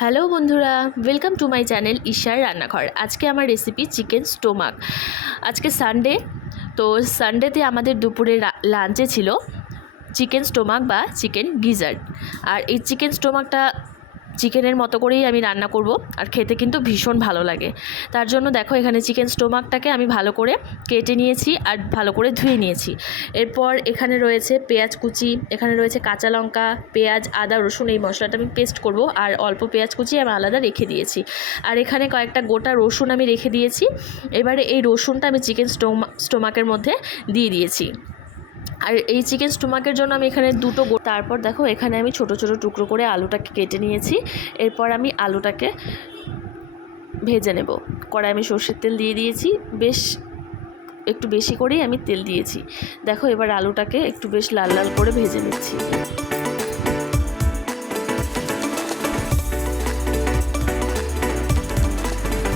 Hello বন্ধুরা, welcome to my channel ঈশার রান্নাঘর। আজকে আমার রেসিপি চিকেন স্টোমাক। আজকে সানডে, তো সানডেতে আমাদের দুপুরে লাঞ্চে ছিল চিকেন স্টোমাক বা চিকেন গিজার্ড। আর এই চিকেন স্টোমাকটা চিকেনের মতো করেই আমি রান্না করব, আর খেতে কিন্তু ভীষণ ভালো লাগে। তার জন্য দেখো এখানে চিকেন স্টোমাকটাকে আমি ভালো করে কেটে নিয়েছি আর ভালো করে ধুয়ে নিয়েছি। এরপর এখানে রয়েছে পেঁয়াজ কুচি, এখানে রয়েছে কাঁচা লঙ্কা, পেঁয়াজ, আদা, রসুন, এই মশলাটা আমি পেস্ট করব। আর অল্প পেঁয়াজ কুচি আমি আলাদা রেখে দিয়েছি। আর এখানে কয়েকটা গোটা রসুন আমি রেখে দিয়েছি। এবারে এই রসুনটা আমি চিকেন স্টোমাকের মধ্যে দিয়ে দিয়েছি। আর এই চিকেন স্টোমাকের জন্য আমি এখানে তারপর দেখো এখানে আমি ছোট ছোট টুকরো করে আলুটাকে কেটে নিয়েছি। এরপর আমি আলুটাকে ভেজে নেব। কড়াই আমি সর্ষের তেল দিয়ে দিয়েছি, একটু বেশি করেই আমি তেল দিয়েছি। দেখো এবার আলুটাকে একটু বেশ লাল লাল করে ভেজে নিচ্ছি।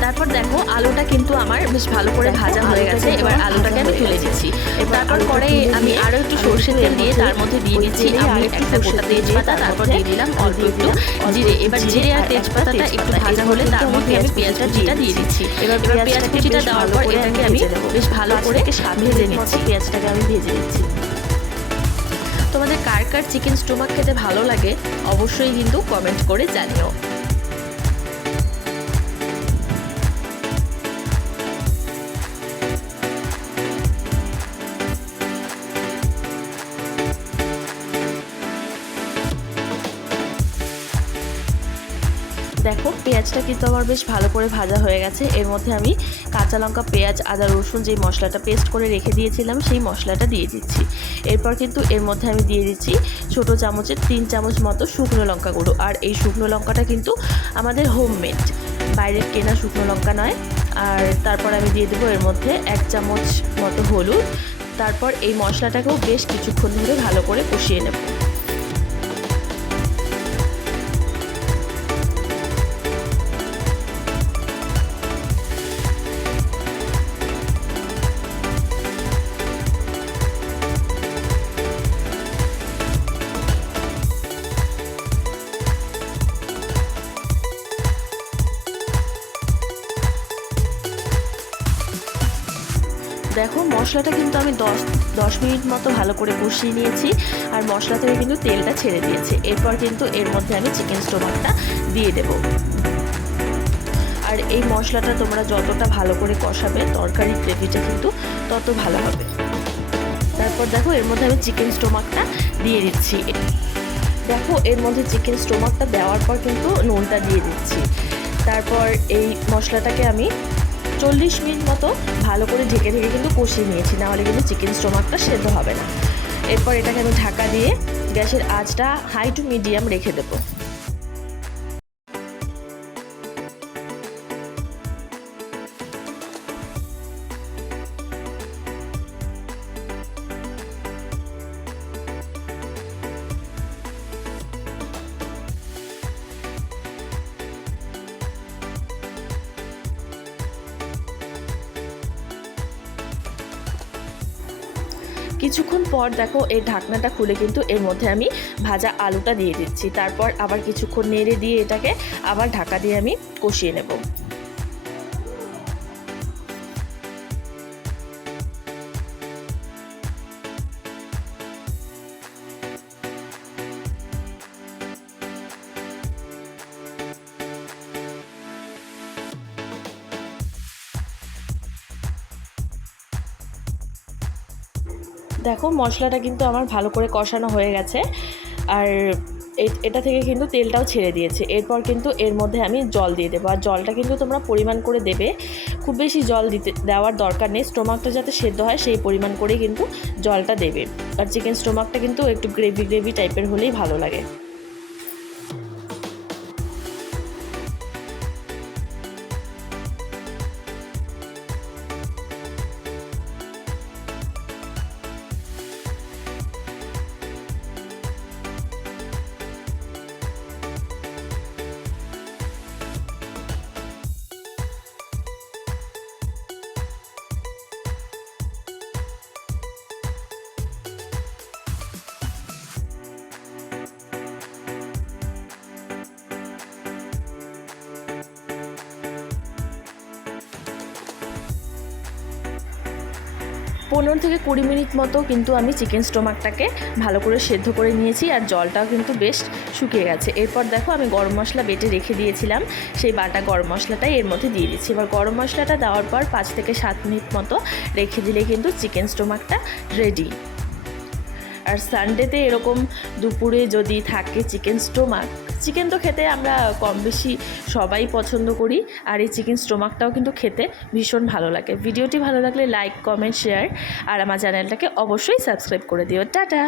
তারপর দেখো আলুটা কিন্তু আমার বেশ ভালো করে ভাজা হয়ে গেছে। এবার আলুটাকে আমি তুলে দিচ্ছি। তারপর পরে আমি আরও একটু সর্ষের তেল দিয়ে তার মধ্যে দিয়ে দিচ্ছি আমি একটা গোটা তেজপাতা, তারপর দিয়ে দিলাম অল্প একটু জিরে। এবার জিরে আর তেজপাতাটা একটু ভাজা হলে তার মধ্যে আমি পেঁয়াজ কুচিটা দিয়ে দিচ্ছি। এবার পেঁয়াজ কুচিটা দেওয়ার পর এটাকে আমি বেশ ভালো করে ভেজে নিচ্ছি। পেঁয়াজটাকে আমি ভেজে নিচ্ছি। তোমাদের কার কার চিকেন স্টোমাক খেতে ভালো লাগে অবশ্যই কিন্তু কমেন্ট করে জানিও। দেখো পেঁয়াজটা কিন্তু আমার বেশ ভালো করে ভাজা হয়ে গেছে। এর মধ্যে আমি কাঁচা লঙ্কা, পেঁয়াজ, আদা, রসুন যে মশলাটা পেস্ট করে রেখে দিয়েছিলাম সেই মশলাটা দিয়ে দিচ্ছি। এরপর কিন্তু এর মধ্যে আমি দিয়ে দিচ্ছি ছোটো চামচের 3 চামচ মতো শুকনো লঙ্কা গুঁড়ো। আর এই শুকনো লঙ্কাটা কিন্তু আমাদের হোমমেড, বাইরের কেনা শুকনো লঙ্কা নয়। আর তারপর আমি দিয়ে দেবো এর মধ্যে 1 চামচ মতো হলুদ। তারপর এই মশলাটাকেও বেশ কিছুক্ষণ ধরে ভালো করে কষিয়ে নেব। দেখো মশলাটা কিন্তু আমি 10 মিনিট মতো ভালো করে কষিয়ে নিয়েছি। আর মশলা থেকে কিন্তু তেলটা ছেড়ে দিয়েছে। এরপর কিন্তু এর মধ্যে আমি চিকেন স্টোমাকটা দিয়ে দেব। আর এই মশলাটা তোমরা যতটা ভালো করে কষাবে তরকারির গ্রেভিটা কিন্তু তত ভালো হবে। তারপর দেখো এর মধ্যে আমি চিকেন স্টোমাকটা দিয়ে দিচ্ছি। দেখো এর মধ্যে চিকেন স্টোমাকটা দেওয়ার পর কিন্তু নুনটা দিয়ে দিচ্ছি। তারপর এই মশলাটাকে আমি 40 মিনিট মতো ভালো করে ঢেকে কিন্তু কষিয়ে নিয়েছি, নাহলে কিন্তু চিকেন স্টোমাকটা সেদ্ধ হবে না। এরপর এটাকে আমি ঢাকা দিয়ে গ্যাসের আঁচটা হাই টু মিডিয়াম রেখে দেবো। কিছুক্ষণ পর দেখো এই ঢাকনাটা খুলে কিন্তু এর মধ্যে আমি ভাজা আলুটা দিয়ে দিচ্ছি। তারপর আবার কিছুক্ষণ নেড়ে দিয়ে এটাকে আবার ঢাকা দিয়ে আমি কষিয়ে নেব। দেখো মশলাটা কিন্তু আমার ভালো করে কষানো হয়ে গেছে। আর এটা থেকে কিন্তু তেলটাও ছেড়ে দিয়েছে। এরপর কিন্তু এর মধ্যে আমি জল দিয়ে দেবো। আর জলটা কিন্তু তোমরা পরিমাণ করে দেবে, খুব বেশি জল দেওয়ার দরকার নেই। স্টোমাকটা যাতে সেদ্ধ হয় সেই পরিমাণ করেই কিন্তু জলটা দেবে। আর চিকেন স্টোমাকটা কিন্তু একটু গ্রেভি টাইপের হলেই ভালো লাগে। 15 থেকে 20 মিনিট মতো কিন্তু আমি চিকেন স্টোমাকটাকে ভালো করে সেদ্ধ করে নিয়েছি, আর জলটাও কিন্তু বেশ শুকিয়ে গেছে। এরপর দেখো আমি গরম মশলা বেটে রেখে দিয়েছিলাম, সেই বাটা গরম মশলাটাই এর মধ্যে দিয়ে দিচ্ছি। এবার গরম মশলাটা দেওয়ার পর 5 থেকে 7 মিনিট মতো রেখে দিলে কিন্তু চিকেন স্টোমাকটা রেডি। আর সানডেতে এরকম দুপুরে যদি থাকে চিকেন স্টোমাক, চিকেন তো খেতে আমরা কম বেশি সবাই পছন্দ করি, আর এই চিকেন স্টোমাকটাও কিন্তু খেতে ভীষণ ভালো লাগে। ভিডিওটি ভালো লাগলে লাইক, কমেন্ট, শেয়ার, আর আমার চ্যানেলটাকে অবশ্যই সাবস্ক্রাইব করে দিও। টাটা।